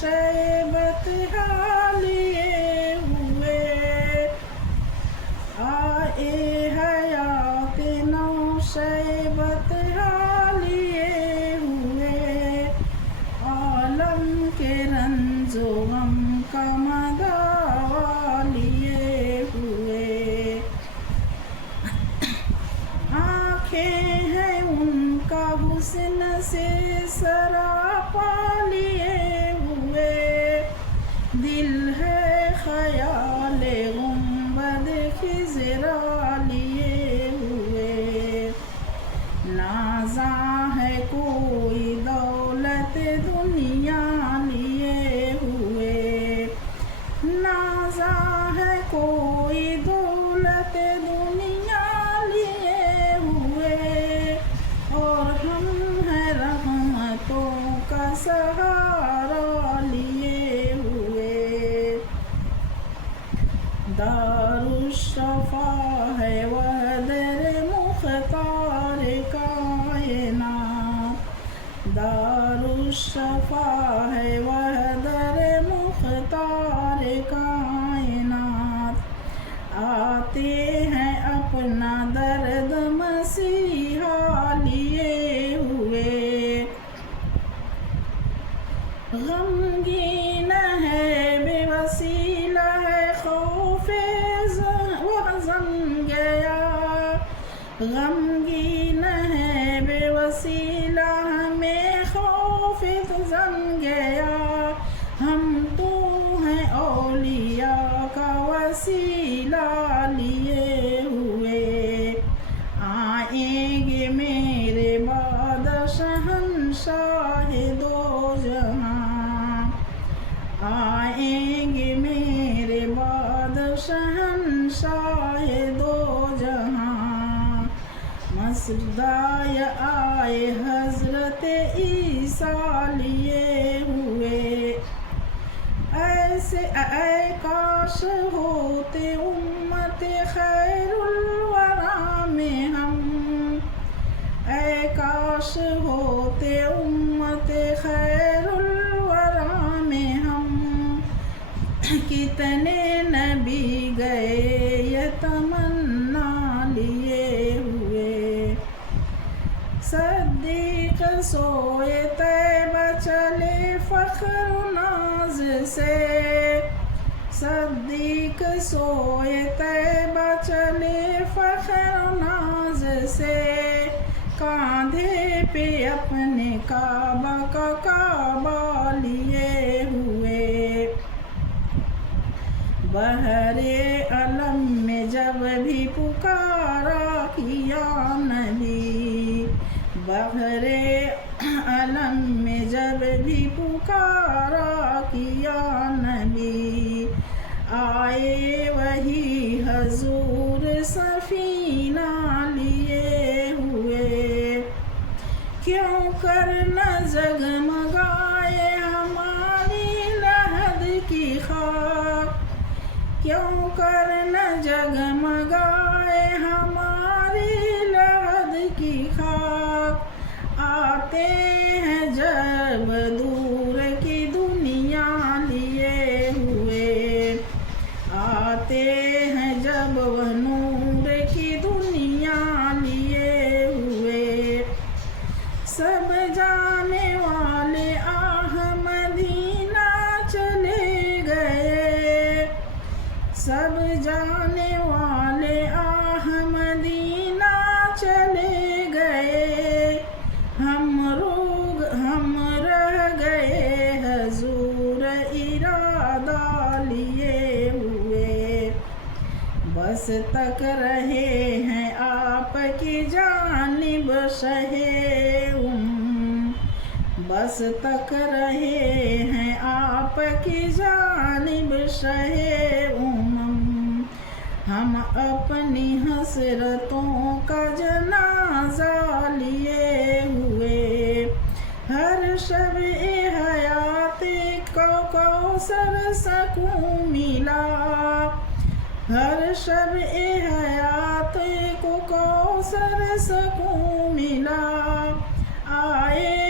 शैबत लिए हुए, आए हयात नौ शैबत लिए हुए, आलम के रंजो गम का मदावा लिए हुए। आँखें हैं उनका हुस्न से सरापा लिए हुए, दिल है ख्याल गुंबद खिज़रा लिए हुए। नाज़ा है कोई दौलत दुनिया लिए हुए, नाज़ा है कोई दौलत दुनिया लिए हुए, और हम हैं रहमतों का सहारा लिए हुए। दारुश्शफ़ा है वह दर मुख्तार कायनात, दारुश्शफ़ा है वह दर मुख्तार कायनात। आते हैं अपना दर्द मसीहा लिए हुए, गमगीन है बेवसीला है खौफ़े वज़म गया, गमगीन है बेवसीला हमें खौफ़े वज़म गया। हम तो हैं औलिया का वसीला लिए हुए, आएंगे मेरे बाद शहंशाह दो जहां, आएंगे मेरे बाद शहंशाह दो जहां। मसदाय आए हज़रत ईसा लिए हुए, ऐसे ऐ काश होते उम्मत खैरुल वरा में हम, ऐ काश होते उम्मत खैरुल वरा में हम। कितने नबी गए ये तमन्ना लिए हुए, सद्दीक़ सोए तैबा चले फ़ख्र नाज़ से, सद्दीक़ सोए तैबा चले फ़ख्र नाज़ से। कांधे पे अपने काबा का काबा लिए हुए, बहरे अलम में जब भी पुकारा किया नबी, बहरे अलम में जब भी पुकारा किया नबी। आए वही हजूर सफीना लिए हुए, क्यों कर न जगमगाए हमारी लहद की खाक, क्यों कर न जगमगाए हमारी लहद की खाक। आते हैं जब दूर की दुनिया लिए हुए, आते हैं जब वह नूर की दुनिया लिए हुए। सब जाने वाले मदीना चले गए, सब जाने वाले मदीना चले गए। हम रह गए हजूर इरादा लिए हुए, बस तक रहे हैं आपकी जानिब शहे बस तक रहे हैं आपकी जानिब शहे हम अपनी हसरतों का जनाजा लिए हुए। हर शब-ए हयात को कौसर सकूं मिला, हर शब-ए हयात को कौसर सकूं मिला। आए